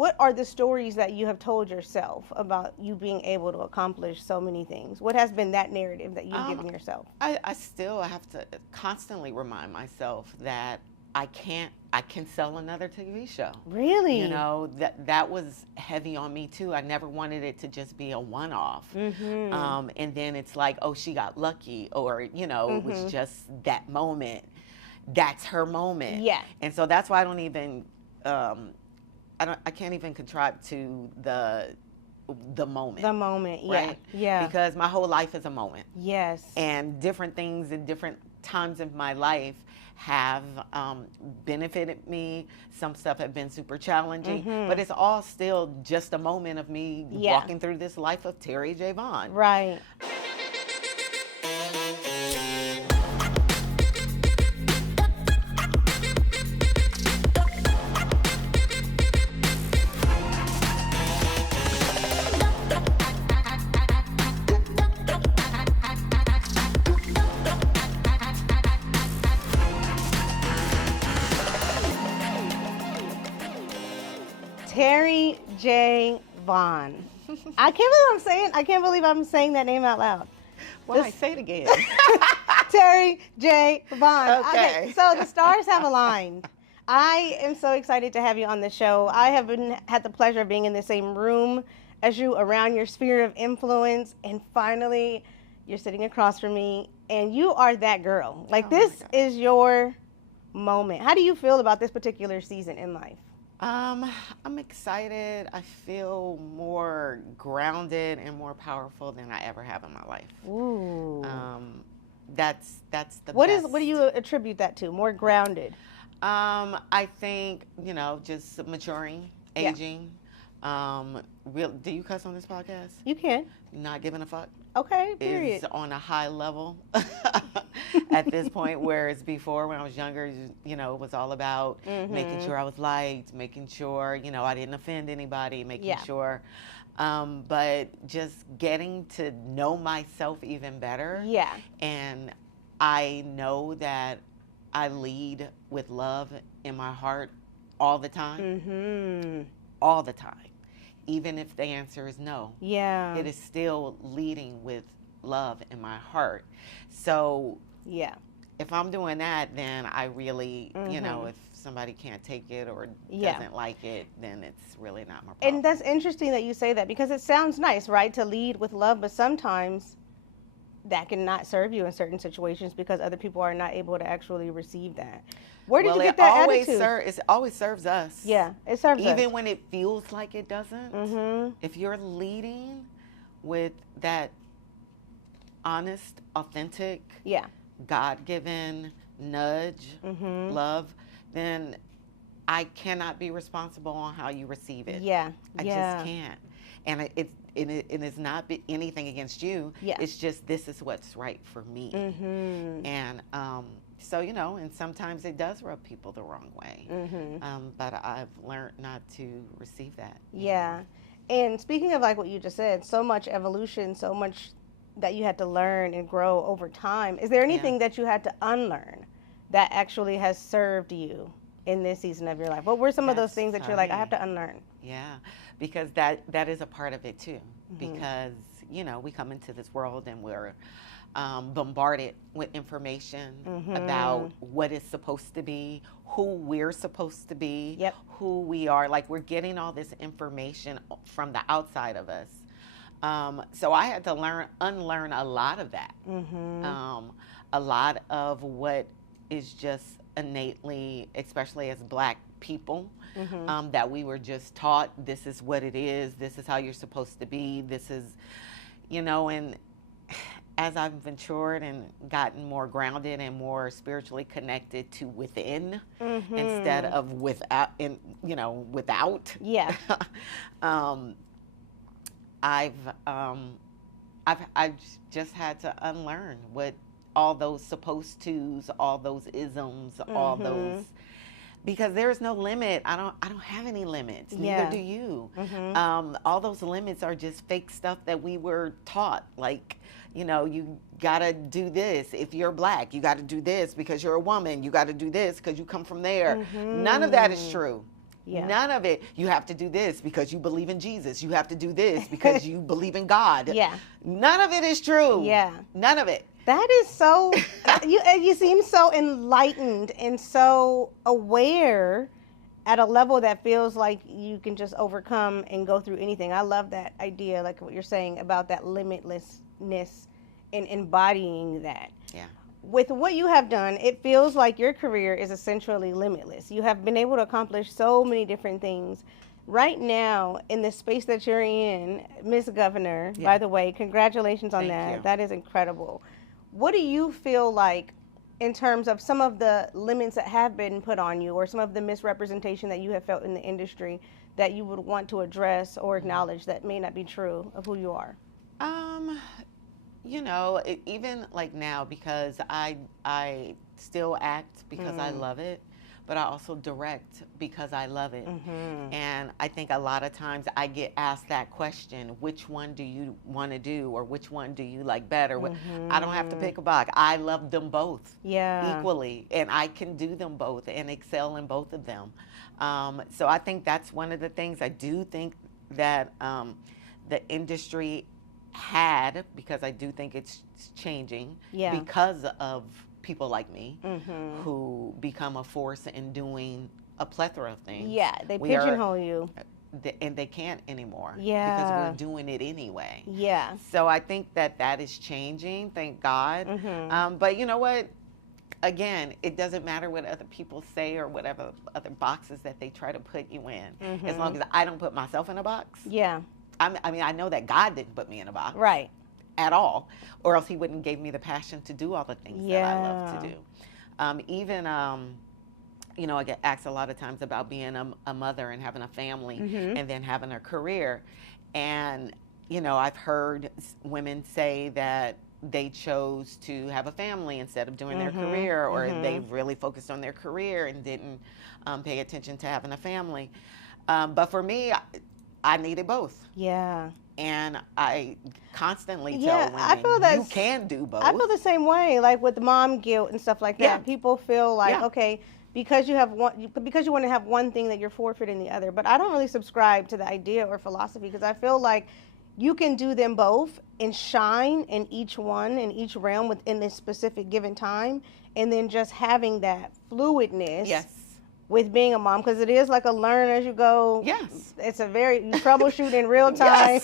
what are the stories that you have told yourself about you being able to accomplish so many things? What has been that narrative that you've given yourself? I have to constantly remind myself that I can sell another TV show. Really? You know, that was heavy on me too. I never wanted it to just be a one-off. And then it's like, oh, she got lucky, or, you know, it was just that moment. That's her moment. Yeah. And so that's why I don't even, I can't even contrive to the moment. The moment, yeah. Right? Yeah. Because my whole life is a moment. Yes. And different things in different times of my life have benefited me. Some stuff have been super challenging, but it's all still just a moment of me walking through this life of Terri J. Vaughn. Right. Terri J. Vaughn. I can't believe I'm saying that name out loud. Why? Say it again. Terri J. Vaughn. Okay. So the stars have aligned. I am so excited to have you on the show. I have had the pleasure of being in the same room as you, around your sphere of influence, and finally you're sitting across from me, and you are that girl. Like, this is your moment. How do you feel about this particular season in life? I'm excited. I feel more grounded and more powerful than I ever have in my life. Ooh. That's the What best. What do you attribute that to? More grounded? I think, you know, just maturing, aging. Do you cuss on this podcast? You can. Not giving a fuck. Okay, period. Is on a high level at this point, whereas before when I was younger, you know, it was all about making sure I was liked, making sure, you know, I didn't offend anybody, making sure. But just getting to know myself even better. Yeah. And I know that I lead with love in my heart all the time. All the time. Even if the answer is no. Yeah. It is still leading with love in my heart. So, yeah. If I'm doing that, then I really, you know, if somebody can't take it or doesn't like it, then it's really not my problem. And that's interesting that you say that, because it sounds nice, right, to lead with love, but sometimes that can not serve you in certain situations because other people are not able to actually receive that. Where did you get that attitude? It always serves us. Yeah, it serves us. Even when it feels like it doesn't. If you're leading with that honest, authentic, God-given nudge, love, then I cannot be responsible on how you receive it. Yeah, I just can't. And it is not anything against you. Yeah. It's just, this is what's right for me. And so, you know, and sometimes it does rub people the wrong way. But I've learned not to receive that. Yeah. And speaking of like what you just said, so much evolution, so much that you had to learn and grow over time. Is there anything that you had to unlearn that actually has served you in this season of your life? What were some of those things that you're like, I have to unlearn? Yeah, because that is a part of it too. Because, you know, we come into this world and we're bombarded with information about what is supposed to be, who we're supposed to be, who we are. Like, we're getting all this information from the outside of us. So I had to unlearn a lot of that. A lot of what is just innately, especially as Black people, that we were just taught, this is what it is, this is how you're supposed to be, this is, you know. And as I've matured and gotten more grounded and more spiritually connected to within instead of without, without. Yeah. I've just had to unlearn what all those supposed tos, all those isms, all those, because there's no limit. I don't have any limits. Neither do you. All those limits are just fake stuff that we were taught. Like, you know, you gotta do this if you're Black. You gotta do this because you're a woman. You gotta do this because you come from there. None of that is true. Yeah. None of it. You have to do this because you believe in Jesus. You have to do this because you believe in God. Yeah. None of it is true. Yeah. None of it. That is so, you seem so enlightened and so aware at a level that feels like you can just overcome and go through anything. I love that idea, like what you're saying about that limitlessness and embodying that. Yeah. With what you have done, it feels like your career is essentially limitless. You have been able to accomplish so many different things. Right now, in the space that you're in, Miss Governor, by the way, congratulations on that. You. That is incredible. What do you feel like in terms of some of the limits that have been put on you or some of the misrepresentation that you have felt in the industry that you would want to address or acknowledge that may not be true of who you are? You know, even like now, because I still act because I love it, but I also direct because I love it. And I think a lot of times I get asked that question, which one do you want to do or which one do you like better? I don't have to pick a box. I love them both equally, and I can do them both and excel in both of them. So I think that's one of the things. I do think that the industry had, because I do think it's changing because of people like me who become a force in doing a plethora of things. Yeah, they pigeonhole you. And they can't anymore. Yeah. Because we're doing it anyway. Yeah. So I think that is changing, thank God. But you know what? Again, it doesn't matter what other people say or whatever other boxes that they try to put you in. As long as I don't put myself in a box. Yeah. I mean, I know that God didn't put me in a box. Right. At all, or else he wouldn't give me the passion to do all the things that I love to do. Even, you know, I get asked a lot of times about being a mother and having a family and then having a career. And, you know, I've heard women say that they chose to have a family instead of doing their career, or they really focused on their career and didn't pay attention to having a family. But for me, I needed both. Yeah. And I constently tell women, I feel that you can do both. I feel the same way, like with mom guilt and stuff like that. Yeah. People feel like, okay, because you want to have one thing that you're forfeiting the other. But I don't really subscribe to the idea or philosophy, because I feel like you can do them both and shine in each one, in each realm within this specific given time. And then just having that fluidness with being a mom, because it is like a learn as you go. Yes. It's a very, you troubleshoot in real time.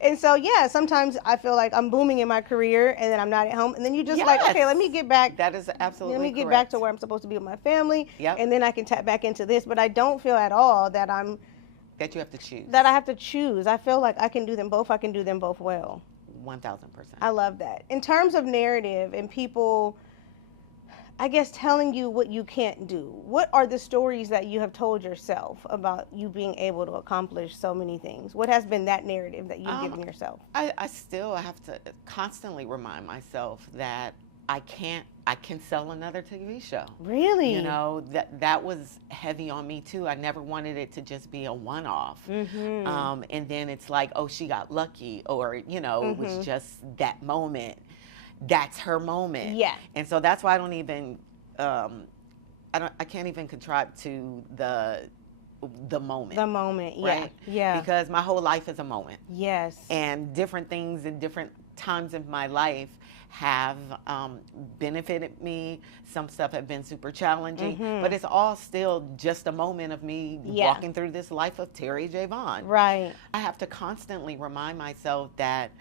And so, sometimes I feel like I'm booming in my career and then I'm not at home. And then you just like, okay, let me get back. That is absolutely Let me get correct. back to where I'm supposed to be with my family. And then I can tap back into this. But I don't feel at all that that you have to choose. That I have to choose. I feel like I can do them both. I can do them both well. 1,000%. I love that. In terms of narrative and people, I guess, telling you what you can't do, what are the stories that you have told yourself about you being able to accomplish so many things? What has been that narrative that you've given yourself? I still have to constantly remind myself that I can sell another TV show. Really? You know, that was heavy on me too. I never wanted it to just be a one-off. And then it's like, oh, she got lucky, or, you know, it was just that moment. That's her moment. Yeah. And so that's why I don't even, I can't even contrive to the moment. The moment, right? Yeah. Because my whole life is a moment. Yes. And different things in different times of my life have benefited me. Some stuff have been super challenging, but it's all still just a moment of me walking through this life of Terri J. Vaughn. Right. I have to constantly remind myself that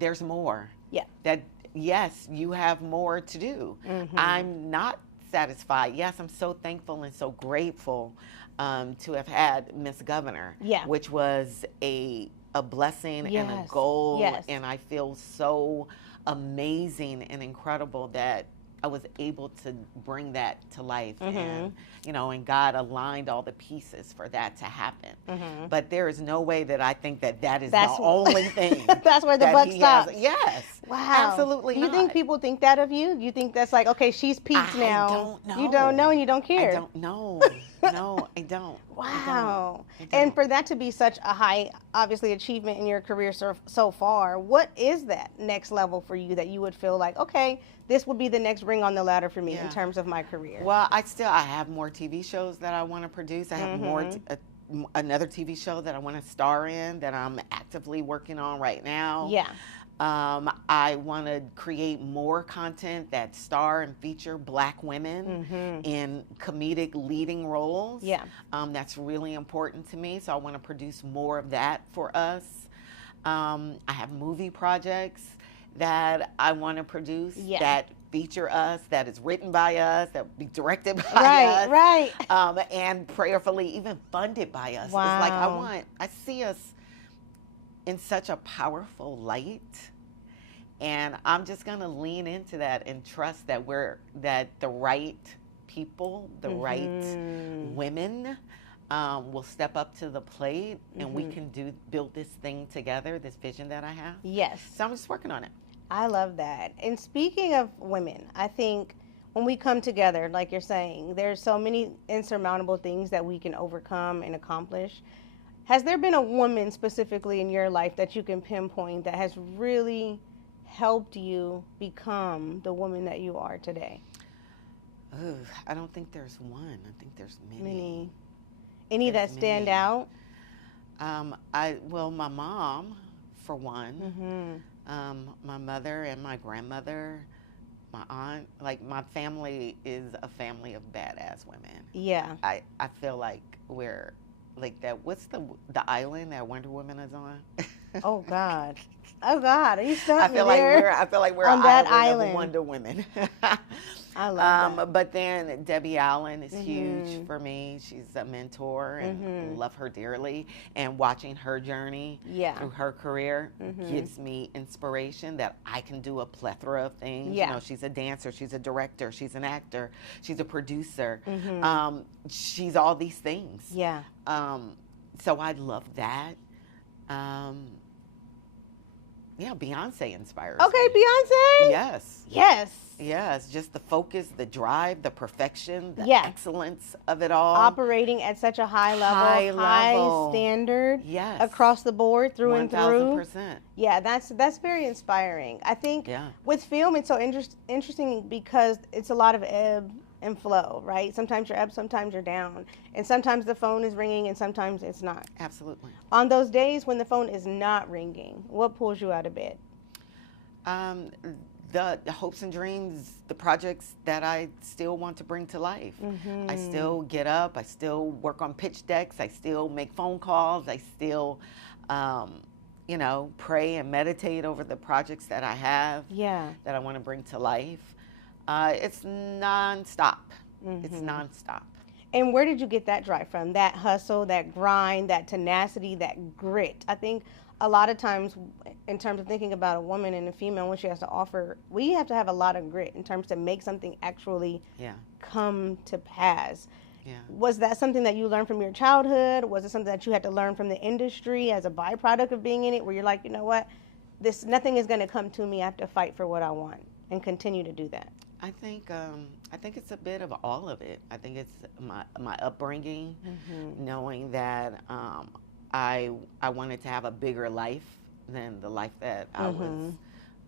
there's more. Yeah. That, yes, you have more to do. I'm not satisfied. Yes, I'm so thankful and so grateful to have had Miss Governor, which was a blessing and a goal. And I feel so amazing and incredible that I was able to bring that to life. And, you know, and God aligned all the pieces for that to happen. But there is no way that I think that is the only thing. That's where the buck stops. Yes. Wow. Absolutely Do you think people think that of you? You think that's like, okay, she's peaked now. I don't know. You don't know and you don't care. I don't know. No, I don't. Wow. I don't. And for that to be such a high, obviously, achievement in your career so far, what is that next level for you that you would feel like, okay, this would be the next ring on the ladder for me in terms of my career? Well, I have more TV shows that I want to produce. I have another TV show that I want to star in that I'm actively working on right now. Yeah. I want to create more content that star and feature Black women in comedic leading roles. Yeah. That's really important to me, so I want to produce more of that for us. I have movie projects that I want to produce that feature us, that is written by us, that will be directed by us. Right. And prayerfully even funded by us. Wow. It's like I see us in such a powerful light, and I'm just going to lean into that and trust that the right people, the right women will step up to the plate, and we can build this thing together, this vision that I have. Yes. So I'm just working on it. I love that. And speaking of women, I think when we come together, like you're saying, there's so many insurmountable things that we can overcome and accomplish. Has there been a woman specifically in your life that you can pinpoint that has really helped you become the woman that you are today? Ooh, I don't think there's one. I think there's many. Any that stand out? Well, my mom, for one. My mother and my grandmother, my aunt. Like, my family is a family of badass women. Yeah. I feel like we're like that. What's the island that Wonder Woman is on? Oh God. Are you stuck? I feel like we're on that island of Wonder Women. I love that. But then Debbie Allen is huge for me. She's a mentor and love her dearly. And watching her journey through her career gives me inspiration that I can do a plethora of things. Yeah. You know, she's a dancer, she's a director, she's an actor, she's a producer. She's all these things. Yeah. So I love that. Yeah, Beyonce inspires Okay, me. Beyonce? Yes, just the focus, the drive, the perfection, the excellence of it all. Operating at such a high level. Standard across the board, through 1, and through. 1,000%. Yeah, that's very inspiring. I think with film, it's so interesting because it's a lot of ebb and flow, right? Sometimes you're up, sometimes you're down. And sometimes the phone is ringing and sometimes it's not. Absolutely. On those days when the phone is not ringing, what pulls you out of bed? The hopes and dreams, the projects that I still want to bring to life. I still get up, I still work on pitch decks, I still make phone calls, I still, pray and meditate over the projects that I have that I want to bring to life. It's nonstop. It's nonstop. And where did you get that drive from? That hustle, that grind, that tenacity, that grit? I think a lot of times, in terms of thinking about a woman and a female, what she has to offer, we have to have a lot of grit in terms to make something actually come to pass. Yeah. Was that something that you learned from your childhood? Was it something that you had to learn from the industry as a byproduct of being in it, where you're like, you know what, nothing is going to come to me. I have to fight for what I want and continue to do that? I think it's a bit of all of it. I think it's my upbringing, knowing that I wanted to have a bigger life than the life that I was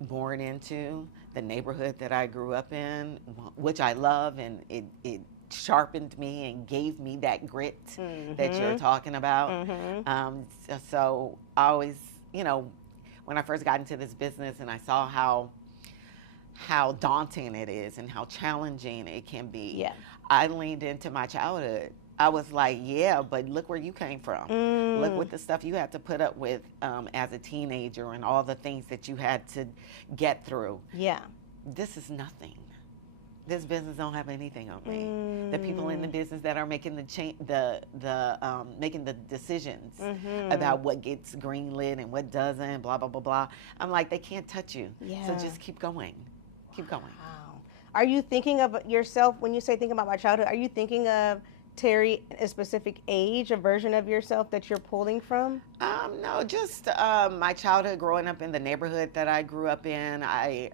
born into, the neighborhood that I grew up in, which I love, and it sharpened me and gave me that grit that you're talking about. So I always, when I first got into this business and I saw how daunting it is and how challenging it can be, I leaned into my childhood. I was like, yeah, but look where you came from. Look what the stuff you had to put up with as a teenager and all the things that you had to get through. Yeah. This is nothing. This business don't have anything on me. The people in the business that are making making the decisions about what gets greenlit and what doesn't, blah, blah, blah, blah. I'm like, they can't touch you. Yeah. So just keep going. Keep going. Wow. Are you thinking of yourself, when you say thinking about my childhood, are you thinking of Terri, a specific age, a version of yourself that you're pulling from? No, just my childhood growing up in the neighborhood that I grew up in. It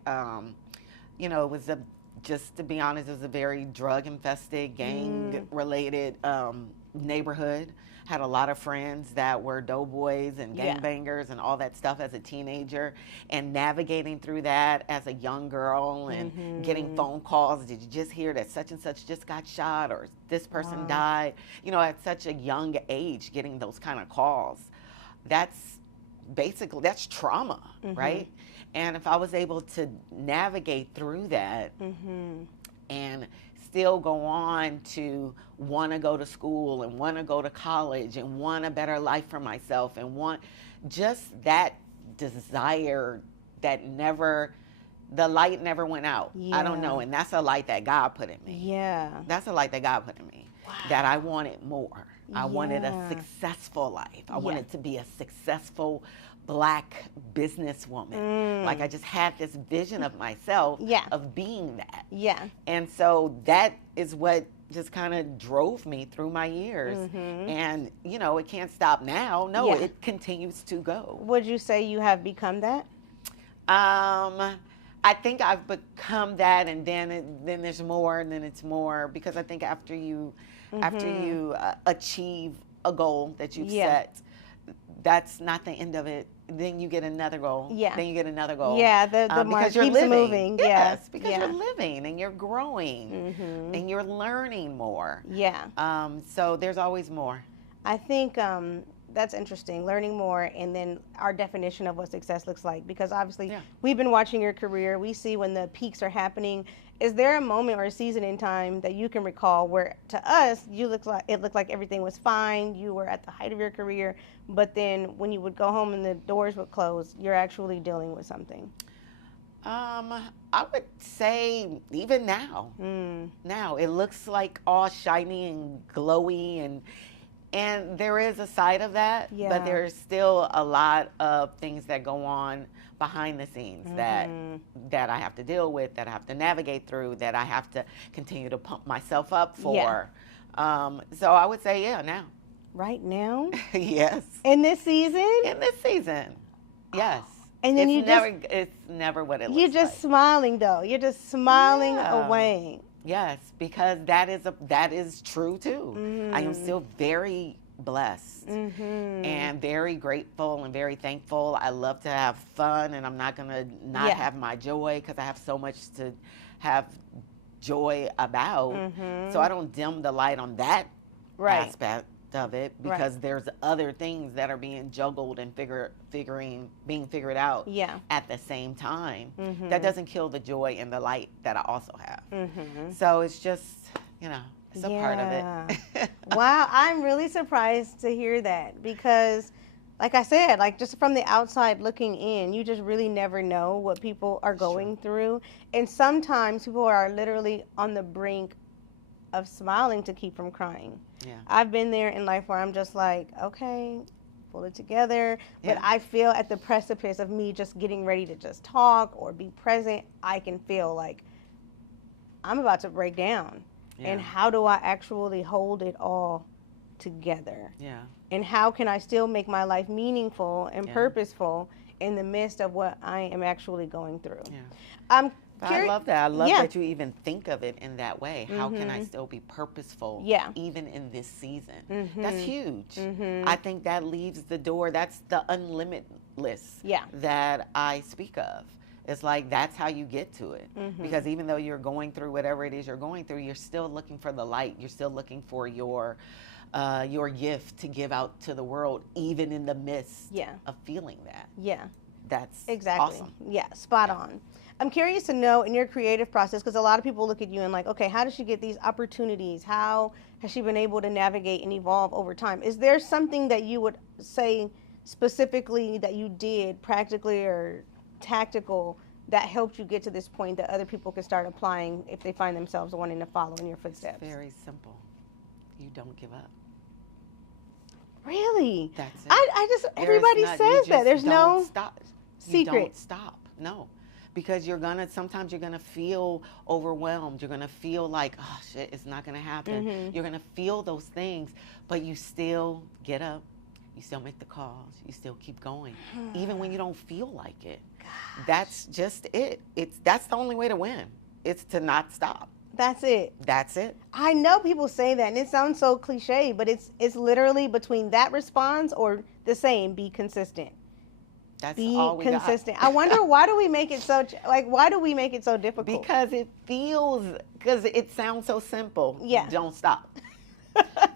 was a just to be honest, it was a very drug-infested, gang-related neighborhood. Had a lot of friends that were doughboys and gangbangers and all that stuff as a teenager, and navigating through that as a young girl and getting phone calls. Did you just hear that such and such just got shot, or this person died? You know, at such a young age, getting those kind of calls. That's trauma, right? And if I was able to navigate through that and still go on to want to go to school and want to go to college and want a better life for myself and want just that desire that the light never went out. I don't know. And that's a light that God put in me. Yeah. That's a light that God put in me. Wow. That I wanted more. I wanted a successful life. I wanted to be a successful Black businesswoman. Like I just had this vision of myself of being that. Yeah. And so that is what just kind of drove me through my years. And, you know, it can't stop now. No, it continues to go. Would you say you have become that? I think I've become that, and then there's more, and then it's more, because I think after you achieve a goal that you've set, that's not the end of it. Then you get another goal. Yeah. Then you get another goal. Yeah, the mark keeps moving. Yes, because you're living and you're growing and you're learning more. Yeah. So there's always more. I think that's interesting, learning more, and then our definition of what success looks like. Because obviously, we've been watching your career. We see when the peaks are happening. Is there a moment or a season in time that you can recall where, to us, it looked like everything was fine, you were at the height of your career, but then when you would go home and the doors would close, you're actually dealing with something? I would say even now. Now it looks like all shiny and glowy, and there is a side of that, but there's still a lot of things that go on behind the scenes that I have to deal with, that I have to navigate through, that I have to continue to pump myself up for. So I would say, now. Right now? Yes. In this season? In this season, yes. And then it's never what it looks like. You're just smiling, though. You're just smiling away. Yes, because that is true too. I am still very blessed and very grateful and very thankful. I love to have fun, and I'm not gonna not have my joy, because I have so much to have joy about. So I don't dim the light on that aspect of it, because there's other things that are being juggled and being figured out at the same time. That doesn't kill the joy and the light that I also have. So it's just, it's a part of it. Wow, I'm really surprised to hear that, because like I said, like just from the outside looking in, you just really never know what people are going through. And sometimes people are literally on the brink of smiling to keep from crying. I've been there in life where I'm just like, okay, pull it together. But I feel at the precipice of me just getting ready to just talk or be present, I can feel like I'm about to break down. And how do I actually hold it all together? And how can I still make my life meaningful and purposeful in the midst of what I am actually going through? I love that. I love that you even think of it in that way. How can I still be purposeful even in this season? That's huge. I think that leaves the door. That's the unlimitless that I speak of. It's like that's how you get to it. Because even though you're going through whatever it is you're going through, you're still looking for the light. You're still looking for your gift to give out to the world, even in the midst of feeling that. That's awesome. Spot on. I'm curious to know in your creative process, because a lot of people look at you and like, okay, how does she get these opportunities? How has she been able to navigate and evolve over time? Is there something that you would say specifically that you did practically or tactical that helped you get to this point that other people can start applying if they find themselves wanting to follow in your footsteps? It's very simple. You don't give up. Really? That's it. I just, everybody says that. There's no secret. You don't stop. No. Because sometimes you're gonna feel overwhelmed. You're gonna feel like, oh shit, it's not gonna happen. You're gonna feel those things, but you still get up. You still make the calls. You still keep going, even when you don't feel like it. Gosh. That's just it. That's the only way to win, it's to not stop. That's it. That's it. I know people say that, and it sounds so cliche, but it's literally between that response or the same. Be consistent. That's Be all we consistent. got. I wonder why do we make it so why do we make it so difficult? Because it sounds so simple. Yeah. Don't stop.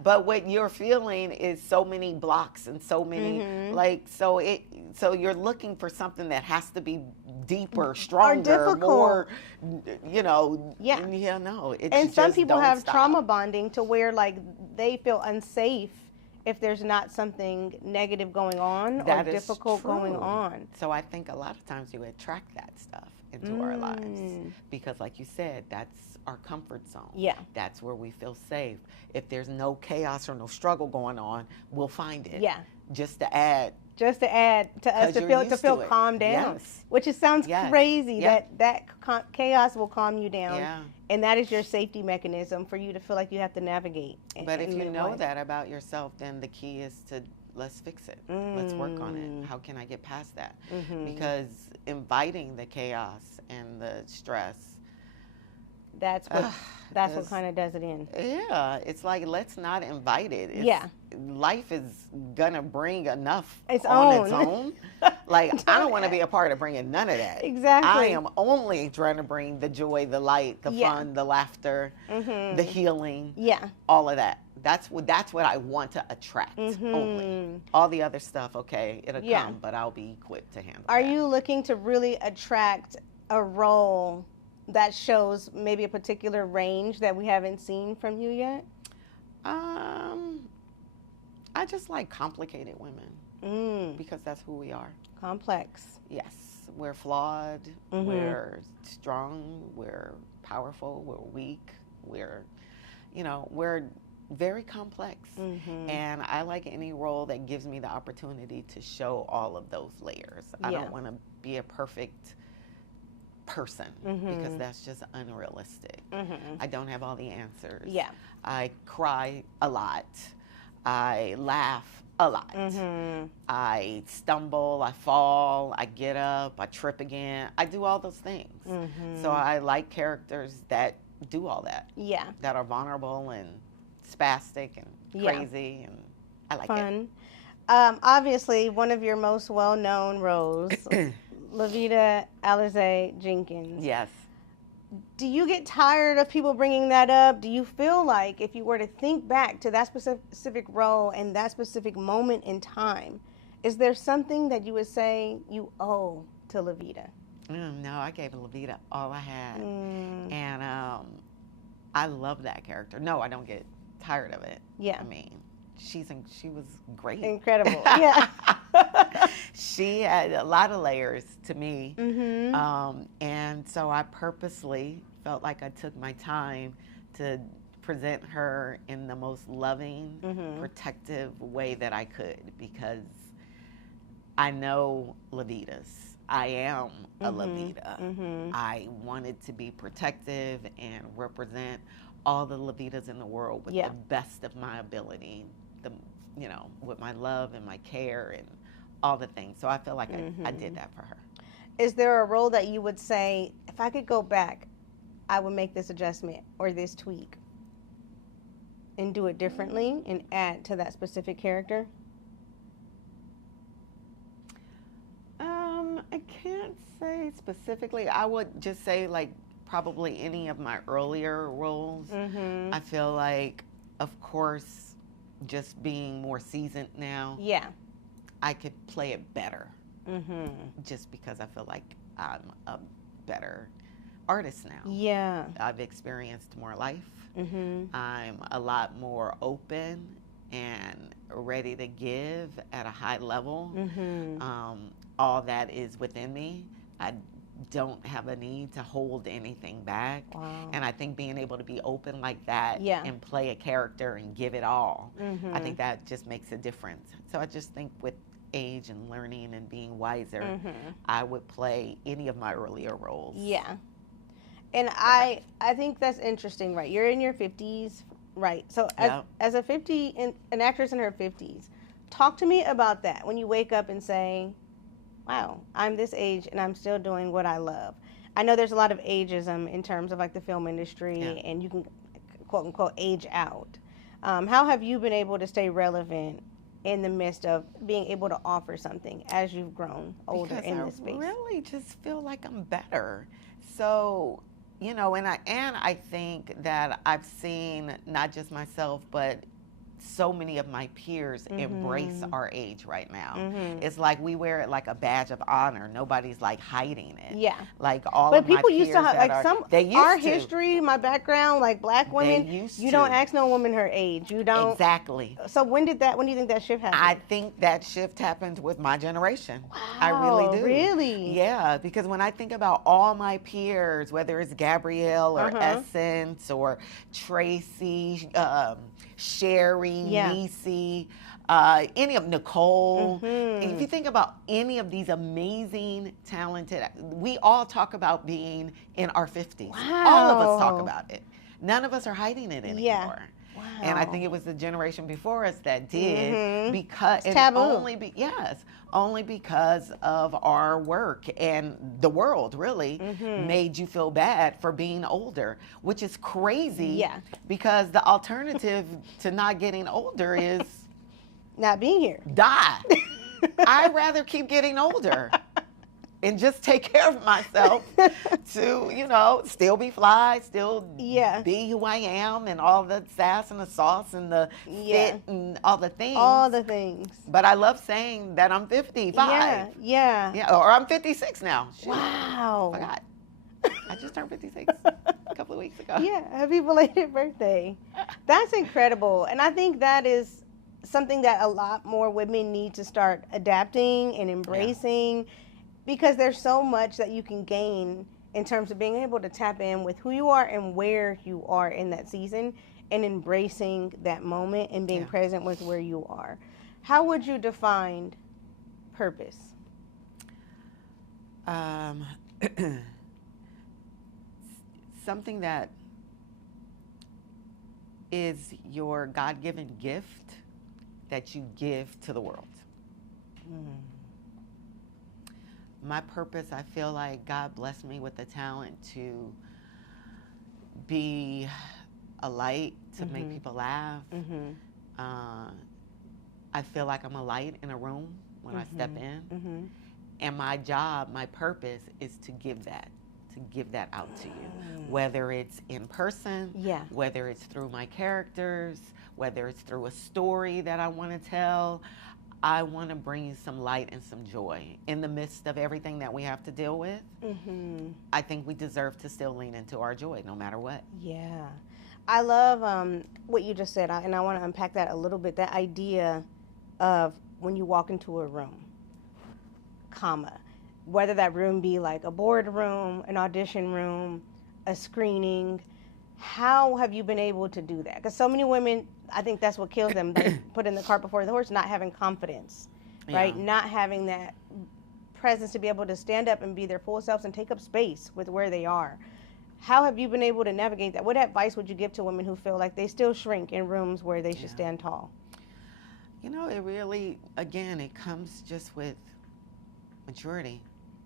But what you're feeling is so many blocks and so many so you're looking for something that has to be deeper, stronger, more, Yeah. No. It's and some just people don't have stop. trauma bonding to where like they feel unsafe if there's not something negative going on That or is difficult going true. on. So I think a lot of times you attract that stuff into our lives because, like you said, that's our comfort zone. Yeah. That's where we feel safe. If there's no chaos or no struggle going on, we'll find it. Yeah. Just to add To us 'Cause to you're feel used to it. calm down, Yes. which it sounds Yes. crazy Yeah. that chaos will calm you down, Yeah. and that is your safety mechanism for you to feel like you have to navigate. But if in you live know life. that about yourself, then the key is to let's fix it. Let's work on it. How can I get past that? Because inviting the chaos and the stress, that's what kind of does it in. yeah, it's like let's not invite it. Yeah. Life is gonna bring enough Its on its own. own. Like I don't want to be a part of bringing none of that. Exactly. I am only trying to bring the joy, the light, the Yeah. fun, the laughter, the healing. Yeah. All of that. That's what I want to attract only. All the other stuff, okay, it'll Yeah. come, but I'll be equipped to handle Are that. you looking to really attract a role that shows maybe a particular range that we haven't seen from you yet? I just like complicated women because that's who we are. Complex. Yes, we're flawed, we're strong, we're powerful, we're weak, we're very complex. And I like any role that gives me the opportunity to show all of those layers. I don't want to be a perfect person because that's just unrealistic. I don't have all the answers. Yeah. I cry a lot. I laugh a lot. I stumble, I fall, I get up, I trip again. I do all those things. So I like characters that do all that. Yeah. That are vulnerable and spastic and crazy, and I like Fun. Obviously, one of your most well-known roles, Lovita Alizé Jenkins. Yes. Do you get tired of people bringing that up? Do you feel like if you were to think back to that specific role and that specific moment in time, is there something that you would say you owe to Lovita? No, I gave Lovita all I had. And I love that character. No, I don't get tired of it. Yeah. I mean, she was great. Incredible. Yeah. She had a lot of layers to me. And so I purposely felt like I took my time to present her in the most loving, protective way that I could, because I know Lovitas. I am a Lovita. I wanted to be protective and represent all the Lovitas in the world with the best of my ability, with my love and my care and all the things. So I feel like I did that for her. Is there a role that you would say, if I could go back, I would make this adjustment or this tweak and do it differently and add to that specific character? I can't say specifically. I would just say like probably any of my earlier roles. I feel like, of course, just being more seasoned now, I could play it better. Just because I feel like I'm a better artist now. Yeah. I've experienced more life. I'm a lot more open and ready to give at a high level. All that is within me. I don't have a need to hold anything back. Wow. And I think being able to be open like that and play a character and give it all, I think that just makes a difference. So I just think with age and learning and being wiser, I would play any of my earlier roles. Yeah. And I think that's interesting, right? You're in your 50s, right? So as a an actress in her 50s, talk to me about that when you wake up and say, wow, I'm this age and I'm still doing what I love. I know there's a lot of ageism in terms of like the film industry, Yeah. and you can quote unquote age out. How have you been able to stay relevant in the midst of being able to offer something as you've grown older Because in I this space? really just feel like I'm better. So, and I think that I've seen not just myself, but so many of my peers embrace our age right now. It's like we wear it like a badge of honor. Nobody's like hiding it. Yeah. Like all But of my people used to peers have that like are, some they used our to. history, my background, like black women, used you don't to. ask no woman her age. You don't. Exactly. So when do you think that shift happened? I think that shift happened with my generation. Wow, I really do. Really? Yeah, because when I think about all my peers, whether it's Gabrielle or Essence or Tracy, Sherry, Niecy, any of Nicole, if you think about any of these amazing, talented, we all talk about being in our 50s. Wow. All of us talk about it. None of us are hiding it anymore. Yeah. Wow. And I think it was the generation before us that did because it's taboo. Only because of our work, and the world really made you feel bad for being older, which is crazy. Yeah. Because the alternative to not getting older is not being here. Die. I'd rather keep getting older and just take care of myself to, still be fly, still be who I am, and all the sass and the sauce and the fit and all the things. All the things. But I love saying that I'm 55. Yeah, or I'm 56 now. Shoot. Wow. I forgot. I just turned 56 a couple of weeks ago. Yeah, happy belated birthday. That's incredible. And I think that is something that a lot more women need to start adapting and embracing. Because there's so much that you can gain in terms of being able to tap in with who you are and where you are in that season, and embracing that moment and being present with where you are. How would you define purpose? Something that is your God-given gift that you give to the world. My purpose, I feel like God blessed me with the talent to be a light, to make people laugh. I feel like I'm a light in a room when I step in. And my job, my purpose is to give that out to you. Whether it's in person, whether it's through my characters, whether it's through a story that I want to tell. I want to bring you some light and some joy in the midst of everything that we have to deal with. I think we deserve to still lean into our joy no matter what. Yeah. I love what you just said, and I want to unpack that a little bit. That idea of when you walk into a room, whether that room be like a boardroom, an audition room, a screening, how have you been able to do that? Because so many women, I think that's what kills them. They put in the cart before the horse, not having confidence, right? Not having that presence to be able to stand up and be their full selves and take up space with where they are. How have you been able to navigate that? What advice would you give to women who feel like they still shrink in rooms where they should stand tall? It really, again, it comes just with maturity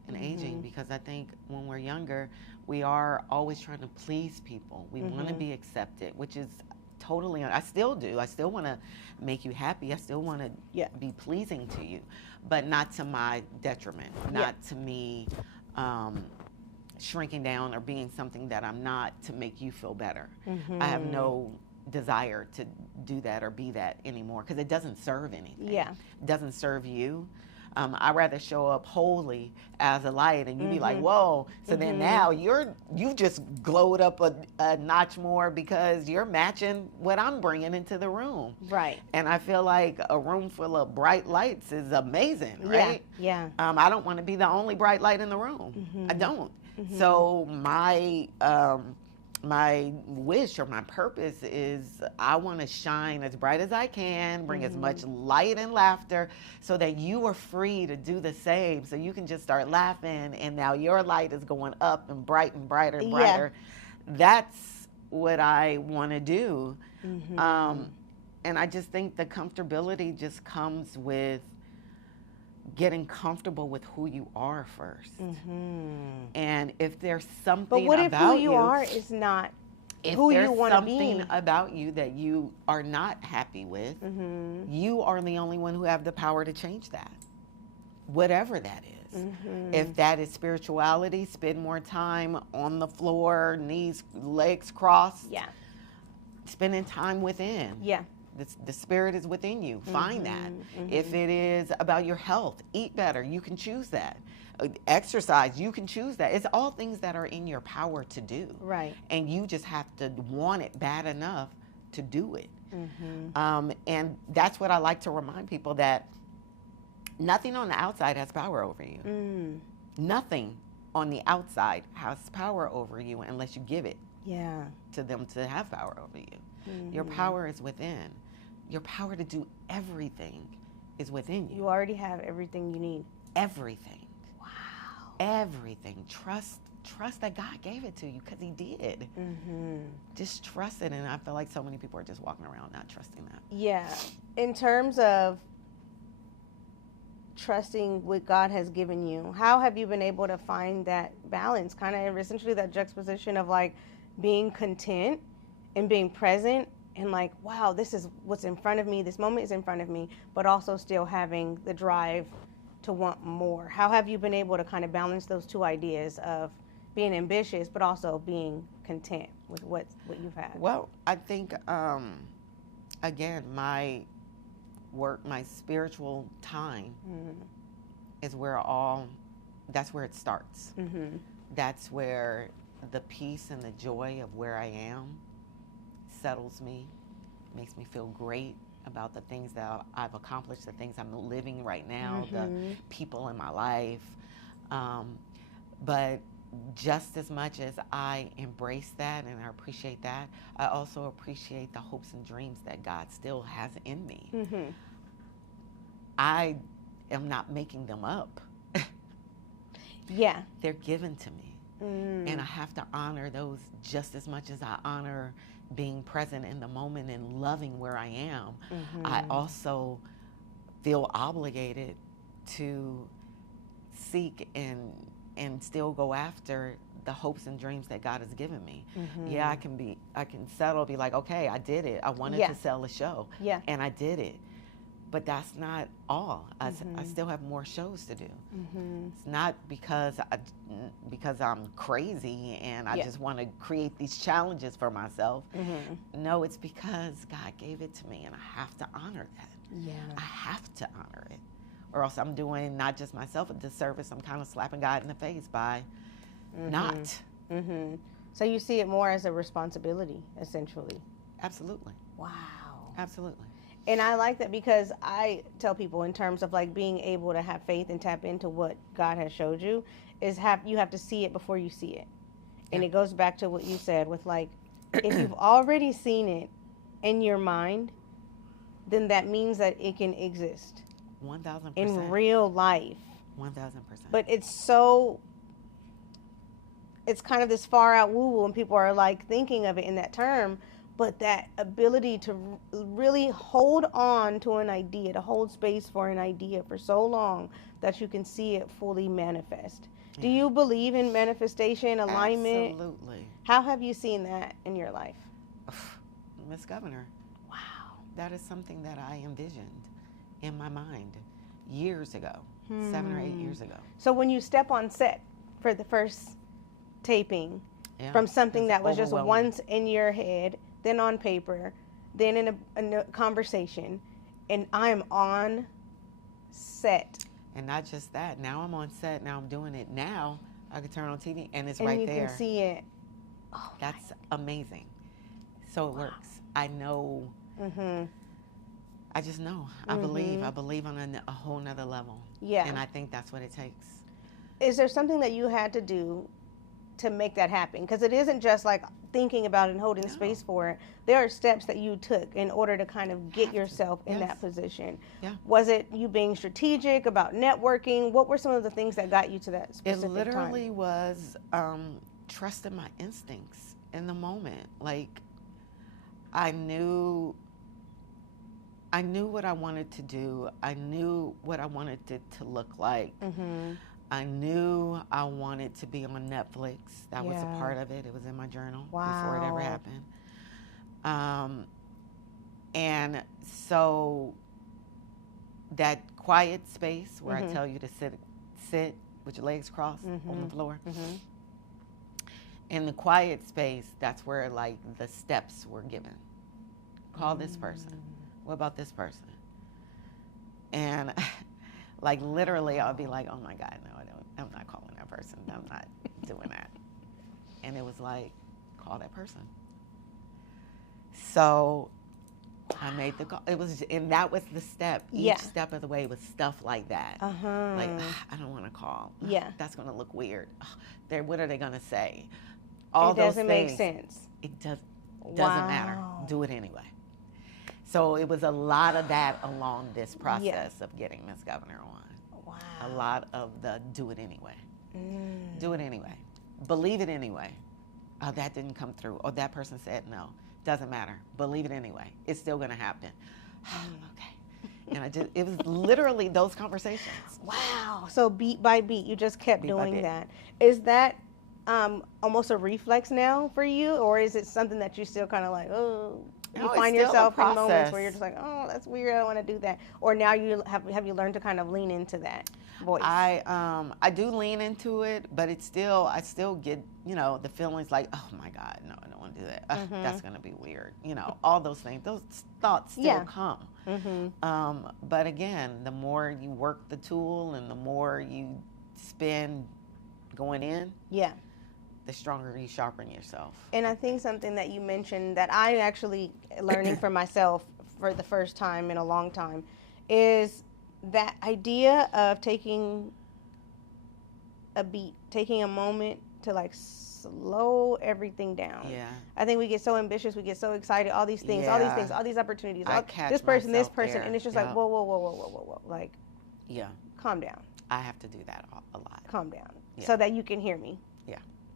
and aging, because I think when we're younger, we are always trying to please people. We want to be accepted, which is totally, I still do. I still want to make you happy. I still want to be pleasing to you, but not to my detriment, not to me shrinking down or being something that I'm not to make you feel better. I have no desire to do that or be that anymore, because it doesn't serve anything. It doesn't serve you. I'd rather show up wholly as a light, and you be like, whoa. So then now you've just glowed up a notch more because you're matching what I'm bringing into the room. Right. And I feel like a room full of bright lights is amazing, right? Yeah. I don't want to be the only bright light in the room. I don't. So my wish or my purpose is I want to shine as bright as I can, bring as much light and laughter so that you are free to do the same. So you can just start laughing, and now your light is going up and brighter and brighter. That's what I want to do. And I just think the comfortability just comes with getting comfortable with who you are first. Mm-hmm. And if there's something But what if about who you are is not if who there's you want to be? something about you that you are not happy with, Mm-hmm. you are the only one who have the power to change that. Whatever that is. Mm-hmm. If that is spirituality, spend more time on the floor, knees, legs crossed. Yeah. Spending time within. Yeah. The spirit is within you. Find that. Mm-hmm. If it is about your health, eat better. You can choose that. Exercise, you can choose that. It's all things that are in your power to do. Right. And you just have to want it bad enough to do it. Mm-hmm. And that's what I like to remind people, that nothing on the outside has power over you. Mm. Nothing on the outside has power over you unless you give it Yeah. to them to have power over you. Mm-hmm. Your power is within. Your power to do everything is within you. You already have everything you need. Everything. Wow. Everything. Trust that God gave it to you, because he did. Mm-hmm. Just trust it. And I feel like so many people are just walking around not trusting that. Yeah. In terms of trusting what God has given you, how have you been able to find that balance, kind of essentially that juxtaposition of like being content and being present and like, wow, this is what's in front of me, this moment is in front of me, but also still having the drive to want more? How have you been able to kind of balance those two ideas of being ambitious but also being content with what you've had? Well, I think, again, my work, my spiritual time is where that's where it starts. Mm-hmm. That's where the peace and the joy of where I am settles me, makes me feel great about the things that I've accomplished, the things I'm living right now, the people in my life. But just as much as I embrace that and I appreciate that, I also appreciate the hopes and dreams that God still has in me. Mm-hmm. I am not making them up. Yeah. They're given to me. And I have to honor those just as much as I honor being present in the moment and loving where I am. I also feel obligated to seek and still go after the hopes and dreams that God has given me. Yeah, I can settle, be like, okay, I did it. I wanted to sell a show. Yeah. And I did it. But that's not all. I still have more shows to do. It's not because I'm crazy and I just want to create these challenges for myself. No, it's because God gave it to me and I have to honor that. Yeah. I have to honor it. Or else I'm doing not just myself a disservice, I'm kind of slapping God in the face by not. So you see it more as a responsibility, essentially. Absolutely. Wow. Absolutely. And I like that, because I tell people, in terms of like being able to have faith and tap into what God has showed you, is you have to see it before you see it. And it goes back to what you said with like, if you've already seen it in your mind, then that means that it can exist 1,000%. in real life. 1,000%. But it's kind of this far out woo-woo, and people are like thinking of it in that term. But that ability to really hold on to an idea, to hold space for an idea for so long that you can see it fully manifest. Yeah. Do you believe in manifestation, alignment? Absolutely. How have you seen that in your life? Miss Governor. Wow. That is something that I envisioned in my mind years ago, 7 or 8 years ago. So when you step on set for the first taping, from something that was just once in your head, then on paper, then in a conversation, and I'm on set. And not just that, now I'm on set, now I'm doing it. Now I can turn on TV and it's right there. And you can see it. Oh, that's amazing. So it works. I know. I just know. I believe on a whole nother level. Yeah. And I think that's what it takes. Is there something that you had to do to make that happen? Because it isn't just like thinking about it and holding space for it. There are steps that you took in order to kind of get yourself in that position. Yeah. Was it you being strategic about networking? What were some of the things that got you to that specific time? It literally was trusting my instincts in the moment. Like, I knew I knew what I wanted to do. I knew what I wanted it to look like. I knew I wanted to be on Netflix. That was a part of it. It was in my journal before it ever happened. And so that quiet space where I tell you to sit with your legs crossed on the floor. In the quiet space, that's where like the steps were given. Call this person. What about this person? And like literally I'll be like, oh my God, no, I'm not calling that person. I'm not doing that. And it was like, call that person. So I made the call. It was, and that was the step. Each step of the way was stuff like that. Like, I don't want to call. That's going to look weird. What are they going to say? All it those doesn't things. Make sense. It doesn't matter. Do it anyway. So it was a lot of that along this process of getting Miss Governor on. Wow. A lot of the do it anyway. Do it anyway. Believe it anyway. Oh, that didn't come through. Oh, that person said no. Doesn't matter. Believe it anyway. It's still going to happen. Okay. And it was literally those conversations. Wow. So beat by beat, you just kept doing that. Is that almost a reflex now for you? Or is it something that you still kind of like, you find yourself in moments where you're just like, oh, that's weird, I don't want to do that? Or now you have you learned to kind of lean into that voice? I do lean into it, but I still get, the feelings like, oh my God, no, I don't want to do that. That's going to be weird. All those things, those thoughts still come. But again, the more you work the tool and the more you spend going in, the stronger you sharpen yourself. And I think something that you mentioned that I'm actually learning for myself for the first time in a long time is that idea of taking a beat, taking a moment to like slow everything down. I think we get so ambitious, we get so excited, all these things, all these opportunities, this person, and it's just like, whoa. Like, calm down. I have to do that a lot. Calm down. So that you can hear me.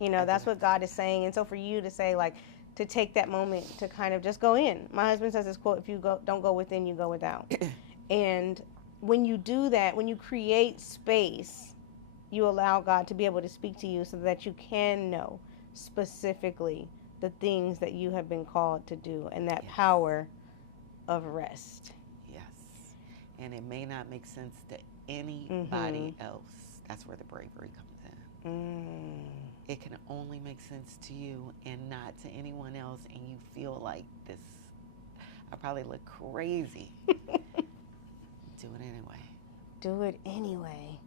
That's what God is saying. And so for you to say, like, to take that moment to kind of just go in. My husband says this quote, if you don't go within, you go without. And when you do that, when you create space, you allow God to be able to speak to you so that you can know specifically the things that you have been called to do and that power of rest. Yes. And it may not make sense to anybody else. That's where the bravery comes in. It can only make sense to you and not to anyone else, and you feel like this, I probably look crazy. Do it anyway. Do it anyway.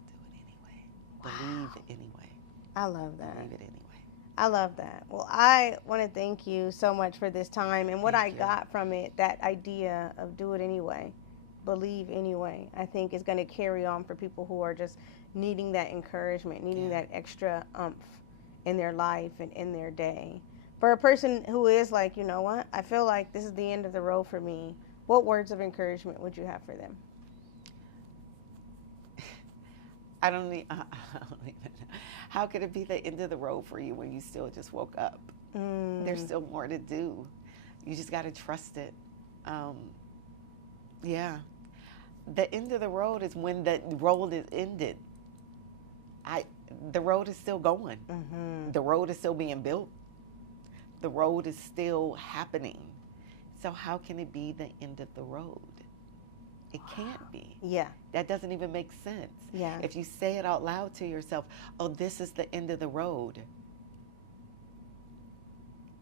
Believe anyway. I love that. Believe it anyway. I love that. Well, I want to thank you so much for this time and what I got from it, that idea of do it anyway, believe anyway, I think is going to carry on for people who are just needing that encouragement, needing that extra oomph in their life and in their day. For a person who is like, you know what, I feel like this is the end of the road for me, what words of encouragement would you have for them? I don't even know. How could it be the end of the road for you when you still just woke up? There's still more to do. You just got to trust it. The end of the road is when the road is ended. The road is still going. The road is still being built. The road is still happening. So how can it be the end of the road? It can't be. That doesn't even make sense. If you say it out loud to yourself, oh, this is the end of the road,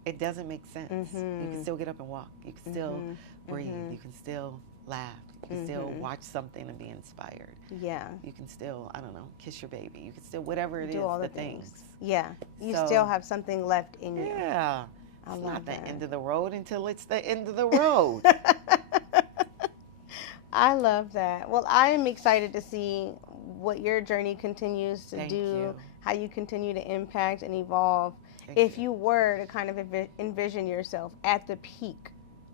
it doesn't make sense. You can still get up and walk. You can still breathe. You can still laugh. You can still watch something and be inspired. You can still, I don't know, kiss your baby. You can still, whatever it is, all the things. You still have something left in you. It's not the end of the road until it's the end of the road. I love that. Well, I am excited to see what your journey continues to do, how you continue to impact and evolve. If you were to kind of envision yourself at the peak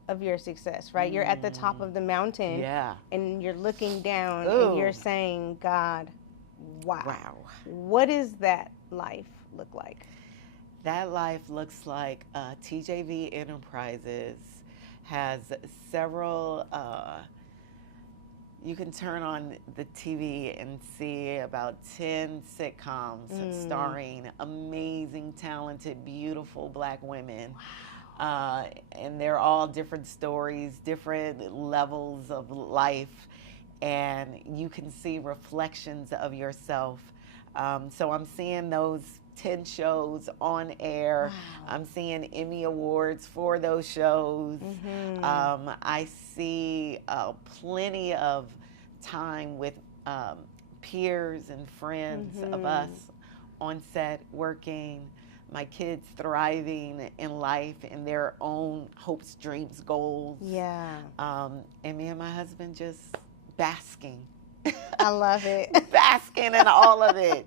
of your success, right? You're at the top of the mountain and you're looking down and you're saying, God, wow. What does that life look like? That life looks like TJV Enterprises has several you can turn on the TV and see about 10 sitcoms starring amazing, talented, beautiful Black women. And they're all different stories, different levels of life, and you can see reflections of yourself. So I'm seeing those 10 shows on air. Wow. I'm seeing Emmy Awards for those shows. I see plenty of time with peers and friends of us on set working. My kids thriving in life in their own hopes, dreams, goals. Yeah. And me and my husband just basking. I love it. Basking in all of it,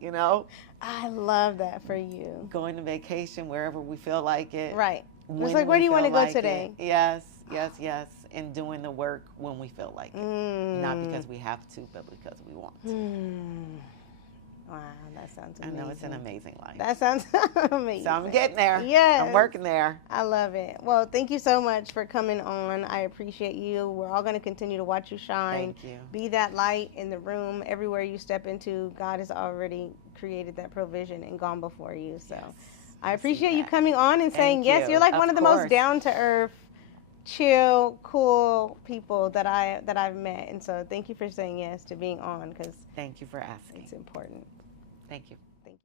you know? I love that for you. Going to vacation wherever we feel like it. Right. It's like, where do you want to go today? Yes, yes, yes. And doing the work when we feel like it. Not because we have to, but because we want to. Wow, that sounds amazing. I know, it's an amazing life. That sounds amazing. So I'm getting there. Yes. I'm working there. I love it. Well, thank you so much for coming on. I appreciate you. We're all going to continue to watch you shine. Thank you. Be that light in the room. Everywhere you step into, God has already created that provision and gone before you. So yes, I appreciate you coming on and saying yes. You're like one of the most down-to-earth, chill, cool people that I've met. And so thank you for saying yes to being on, because thank you for asking. It's important. Thank you.